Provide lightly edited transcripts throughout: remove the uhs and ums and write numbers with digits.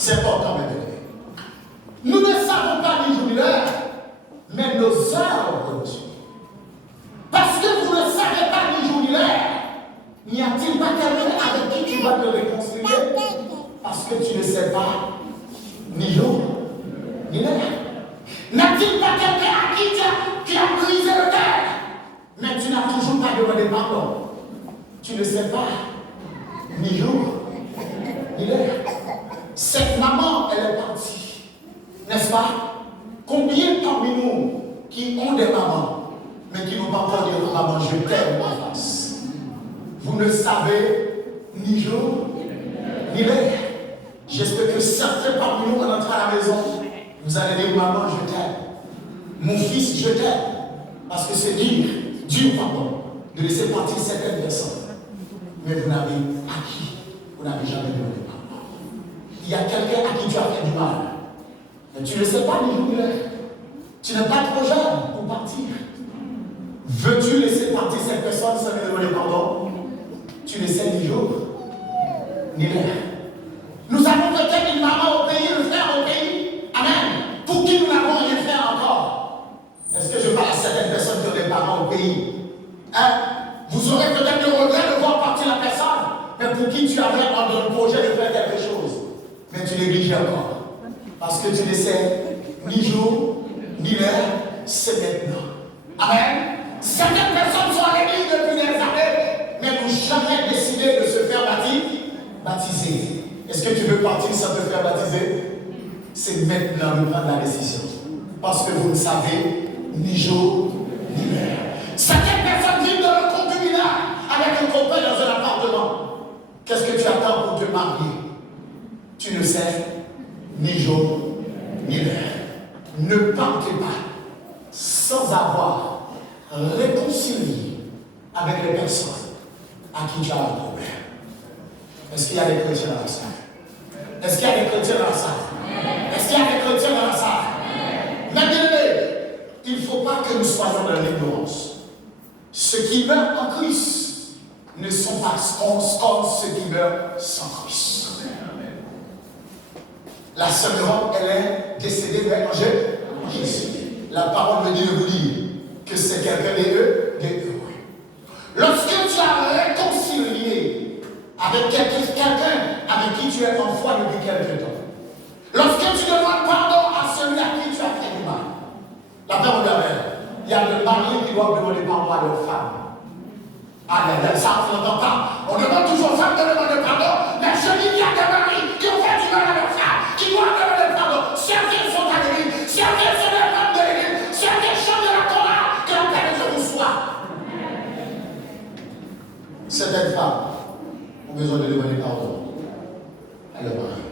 C'est important, mes bien-aimés. Nous ne savons pas ni jour ni l'heure, mais nos heures ont reçu. Parce que vous ne savez pas ni jour ni l'heure, n'y a-t-il pas quelqu'un avec qui tu vas te réconcilier? Parce que tu ne sais pas ni jour ni l'heure. N'a-t-il pas quelqu'un à qui tu as brisé le cœur, mais tu n'as toujours pas demandé pardon? Tu ne sais pas ni jour ni l'heure. Cette maman, elle est partie, n'est-ce pas? Combien parmi nous qui ont des mamans, mais qui n'ont pas encore dit à maman, je t'aime en face? Vous ne savez ni jour ni l'heure. J'espère que certains parmi nous, en entrant à la maison, vous allez dire, maman, je t'aime. Mon fils, je t'aime. Parce que c'est dur, pardon, de laisser partir certaines personnes. Mais vous n'avez acquis, vous n'avez jamais demandé pardon. Il y a quelqu'un à qui tu as fait du mal. Mais tu ne sais pas ni jour ni l'heure. Tu n'es pas trop jeune pour partir. Veux-tu laisser partir cette personne sans lui demander pardon? Tu ne sais ni jour ni l'heure. Nous avons peut-être une maman au pays, un frère au pays. Amen. Pour qui nous n'avons rien fait encore. Est-ce que je parle à certaines personnes qui ont des parents au pays? Hein? Vous aurez peut-être le regret de voir partir la personne, mais pour qui tu avais un projet de faire quelque chose. Mais tu négliges encore. Parce que tu ne sais ni jour, ni l'heure, c'est maintenant. Amen. Certaines personnes sont à l'église depuis des années, mais n'ont jamais décidé de se faire baptiser. Est-ce que tu veux partir sans te faire baptiser? C'est maintenant de prendre la décision. Parce que vous ne savez ni jour, ni l'heure. Certaines personnes vivent dans le concubinat avec un copain dans un appartement. Qu'est-ce que tu attends pour te marier? Tu ne sais ni jour, ni l'heure. Ne partez pas sans avoir réconcilié avec les personnes à qui tu as un problème. Est-ce qu'il y a des chrétiens dans la salle? Est-ce qu'il y a des chrétiens dans la salle? Est-ce qu'il y a des chrétiens dans la salle? Mais bien aimé, il ne faut pas que nous soyons dans l'ignorance. Ceux qui meurent en Christ ne sont pas comme ceux qui meurent sans Christ. La sœur Europe, elle est décédée en Jésus. La parole me dit de vous dire que c'est quelqu'un des heureux. Lorsque tu as réconcilié avec quelqu'un avec qui tu es en foi depuis quelque temps, lorsque tu demandes pardon à celui à qui tu as fait du mal, la parole de il y a des maris qui doivent demander pardon à leur femme. Ah, ça, on n'entend pas. On demande toujours aux femmes de demander pardon, mais je dis qu'il y a des maris qui ont fait du mal à leur femme, qui doivent demander pardon. Certains sont à l'église, certains sont des membres de l'église, certains chantent de la chorale, que la paix de Dieu vous soit. Certaines femmes ont besoin de demander pardon à leur mari.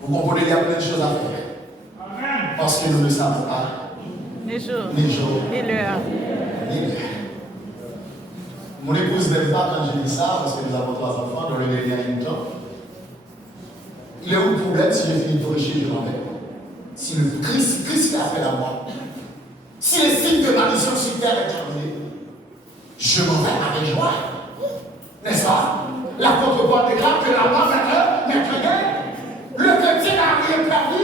Vous comprenez, il y a plein de choses à faire. Parce que nous ne savons pas les jours, ni l'heure. Mon épouse n'aime pas quand je dis ça, parce que nous avons 3 enfants, dans le dernier temps. Il est où le problème si j'ai fini de prêcher, je m'en vais? Si le Christ fait appel à moi, si les signes de ma mission sur terre est terminé, je m'en vais avec joie. N'est-ce pas? L'apôtre Paul déclare que la mort n'est rien. Le chrétien n'a rien perdu.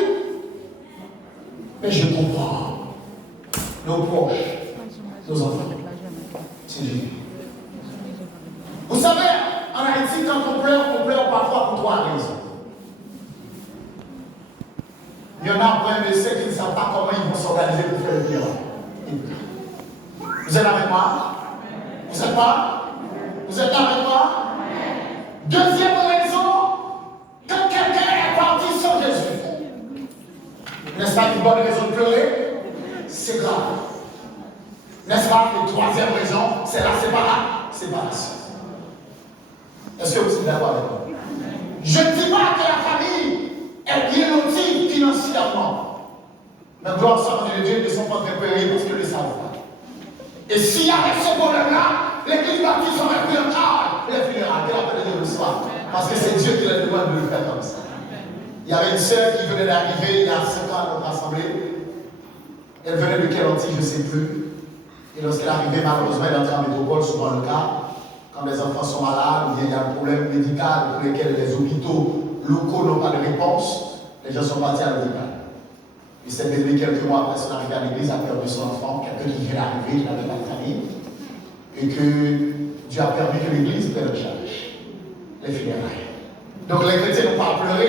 Mais je comprends. Nos proches, nos enfants, c'est Dieu. Vous savez, en Haïti, quand on pleure parfois pour 3 raisons. Il y en a plein de ceux qui ne savent pas comment ils vont s'organiser pour faire le pleurs. Vous êtes avec moi? Vous êtes pas? Vous êtes avec moi? Deuxième raison, quand quelqu'un est parti sans Jésus. N'est-ce pas une bonne raison de pleurer? C'est grave. N'est-ce pas? Et troisième raison, c'est la séparation. Est-ce que vous êtes d'accord avec moi? Je ne dis pas que la famille est bien lotie financièrement. Mais gloire soit de Dieu, ne sont pas préparés parce qu'ils ne le savent pas. Et s'il y avait ce problème-là, l'église baptiste aurait pris en charge les funérailles. Que la paix de Dieu le soit. Parce que c'est Dieu qui leur demande de le faire comme ça. Il y avait une sœur qui venait d'arriver il y a 5 ans à notre assemblée. Elle venait de quelle Antille, je ne sais plus. Et lorsqu'elle arrivait, malheureusement, elle entrait en métropole, souvent le cas. Quand les enfants sont malades, ou bien il y a un problème médical pour lesquels les hôpitaux locaux n'ont pas de réponse, les gens sont partis à l'hôpital. Il s'est élevé quelques mois après son arrivée à l'église, a perdu son enfant, quelqu'un qui vient d'arriver, qui n'avait pas de famille, et que Dieu a permis que l'église prenne en charge les funérailles. Donc les chrétiens n'ont pas pleuré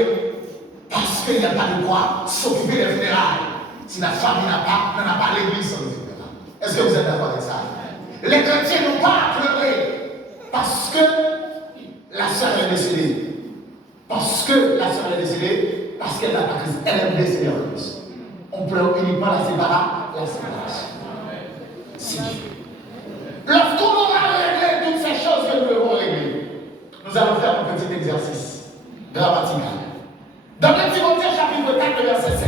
parce qu'il n'y a pas de quoi s'occuper des funérailles. Si la famille n'en a pas l'église sans les funérailles. Est-ce que vous êtes d'accord avec ça? Les chrétiens n'ont pas pleuré parce que la sœur est décédée. Parce que la sœur est décédée, parce qu'elle n'a pas Christ. Elle est décédée en Christ. On pleure uniquement la séparation. C'est Dieu. Lorsqu'on aura réglé toutes ces choses que nous devons régler, nous allons faire un petit exercice grammatical. Dans le Timothée chapitre 4, verset 7,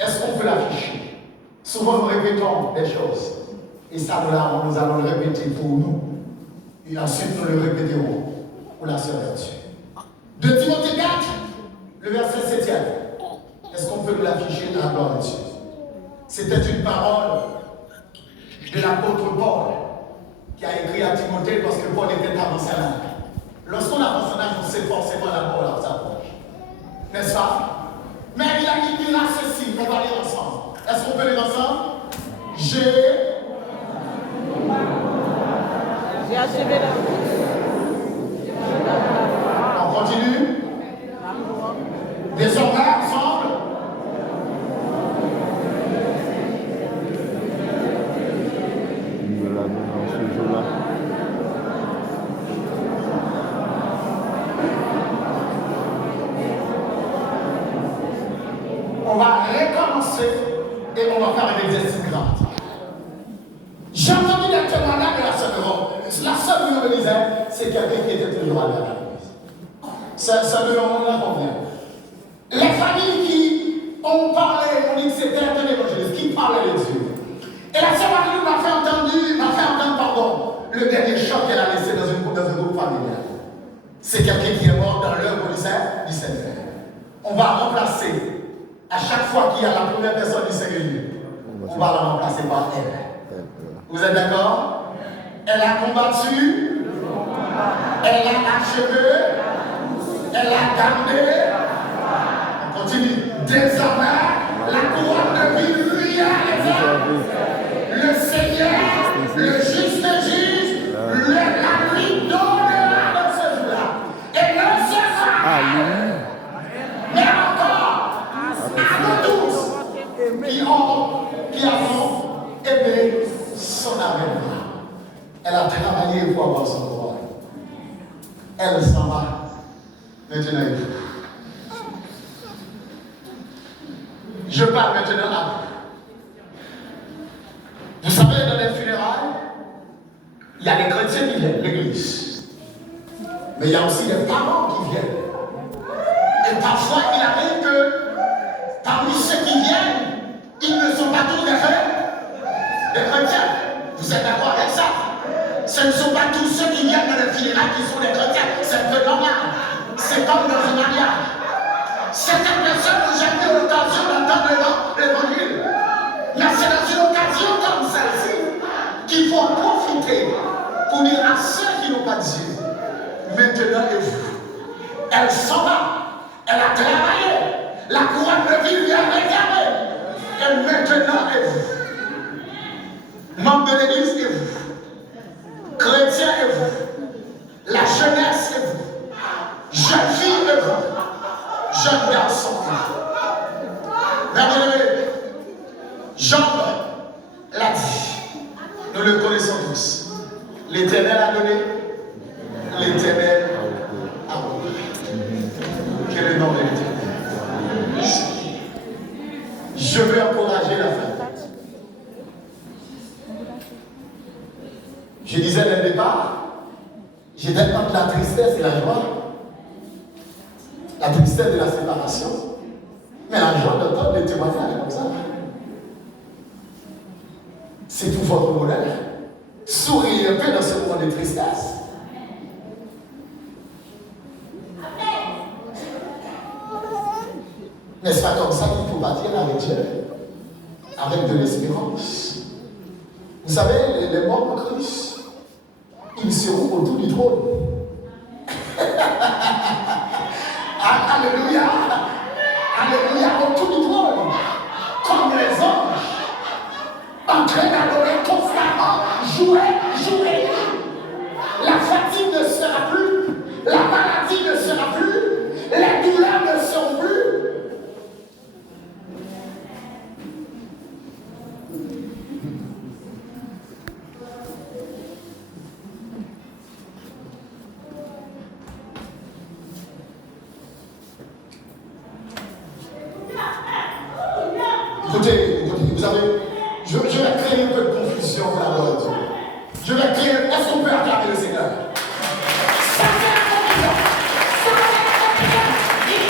est-ce qu'on peut l'afficher? Souvent nous répétons des choses. Et ça, nous allons le répéter pour nous. Et ensuite, nous le répéterons pour la sœur Vertu. De Timothée 4, le verset 7e. Est-ce qu'on peut nous l'afficher dans la gloire de Dieu? C'était une parole de l'apôtre Paul qui a écrit à Timothée parce que Paul était avancé à l'âge. Lorsqu'on avance en âge, on sait forcément la parole à sa poche. N'est-ce pas? Mais il dira ceci, on va lire ensemble. Est-ce qu'on peut lire ensemble? J'ai achevé la On continue. Désormais, ensemble. On va recommencer et on va faire un exercice grand. J'ai entendu les témoignages de la sœur de Rome. La sœur qui me disait, c'est quelqu'un qui était toujours à l'église. Ça ne nous convient. Les familles qui ont parlé, on dit que c'était un évangéliste qui parlait de Dieu. Et la sœur Marie m'a fait entendre, le dernier choc qu'elle a laissé dans un groupe familial. C'est quelqu'un qui est mort dans l'œuvre du Seigneur. On va remplacer, à chaque fois qu'il y a la première personne du Seigneur, on va la remplacer par elle. Vous êtes d'accord? Elle a combattu, elle a achevé, elle a gardé. On continue. Désormais, la couronne de vie lui a réservé. Le Seigneur, le juste juge, la lui donnera dans ce jour-là. Et non seulement, mais encore à nous tous qui avons aimé son avènement. Elle a travaillé pour avoir son pouvoir. Elle s'en va. Maintenant, je parle maintenant à vous. Vous savez, dans les funérailles, il y a des chrétiens qui viennent, l'église. Mais il y a aussi des parents qui viennent. Et parfois, il arrive que parmi ceux qui viennent, ils ne sont pas tous des chrétiens. Vous êtes d'accord avec ça? Ce ne sont pas tous ceux qui viennent dans les funérailles qui sont des chrétiens. C'est un peu normal. C'est comme dans un mariage. Certaines personnes n'ont jamais eu l'occasion d'entendre l'évangile. Mais c'est dans une occasion comme celle-ci qu'il faut profiter pour dire à ceux qui n'ont pas Dieu, maintenant et vous. Elle s'en va. Elle a travaillé. La couronne de vie lui a réservé. Et maintenant et vous. Membres de l'église et vous. Chrétiens et vous. La jeunesse et vous. Jeune fille et vous. Jeune garçon et vous. Regardez, Jean l'a dit. Nous le connaissons tous. L'Éternel a donné. L'Éternel a donné. Quel est le nom de l'Éternel? Je veux encourager la fête. Je disais dès le départ, j'étais entre la tristesse et la joie. La tristesse de la séparation, mais la joie d'entendre des témoignages comme ça. C'est pour votre bonheur. Souriez un peu dans ce moment de tristesse. N'est-ce pas comme ça qu'il faut bâtir avec Dieu, avec de l'espérance? Vous savez, les morts en Christ, ils seront autour du trône. À Alléluia. Alléluia. Autour du trône. Comme les anges. En train d'adorer constamment. Jouer. La fatigue ne sera plus. La maladie ne sera plus. Les douleurs ne seront plus. Écoutez, vous savez, je vais créer un peu de confusion pour la gloire de Dieu. Je vais créer. Est-ce qu'on peut acclamer le Seigneur? Ça fait la confusion. Ça fait la confusion.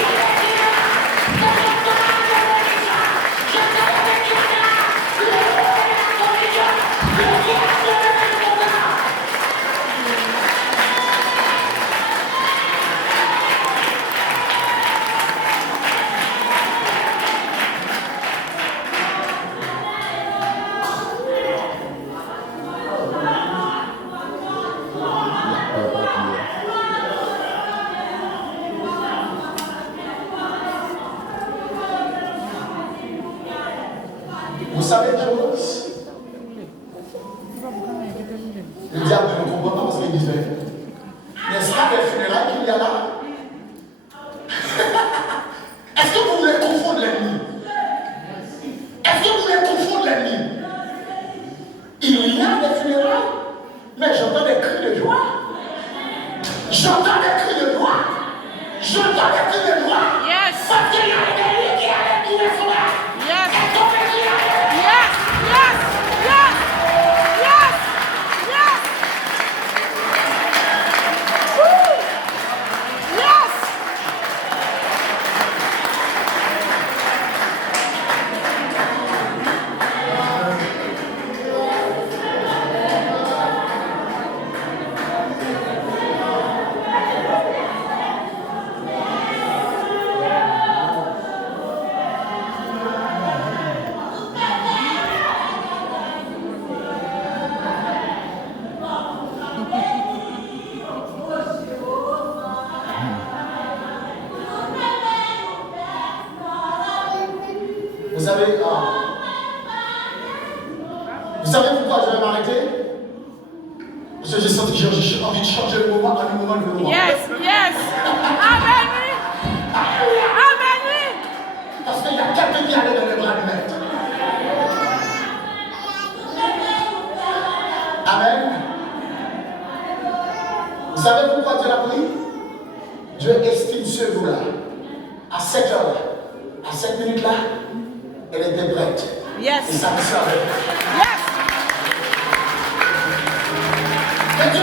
Il y a des Vous savez une chose? Le diable ne comprend pas parce qu'il disait, n'est-ce pas les funérailles qu'il y a là? Est-ce que vous voulez confondre l'ennemi? Est-ce que vous voulez confondre l'ennemi? Il y a des funérailles, mais j'entends des cris de joie. J'entends des cris de joie. J'entends des cris de joie. Yes. Parce qu'il y a un ennemi qui allait trouver son âme. Yes. Est-ce qu'on peut dire? Yes. Yes. Yes. Yes. Yes. Woo. Yes. Vous savez pourquoi je vais m'arrêter? Parce que j'ai senti que j'ai envie de changer le moment à un moment de le moment. Yes. Yes. Amen. Amen. Parce qu'il y a quelqu'un qui allait dans les bras du maître. Amen. Vous savez pourquoi Dieu l'a pris? Dieu estime ce jour-là. À 7 heures, à 7 minutes là, elle était prête. Yes. Et ça me servait. Yes. Mais Dieu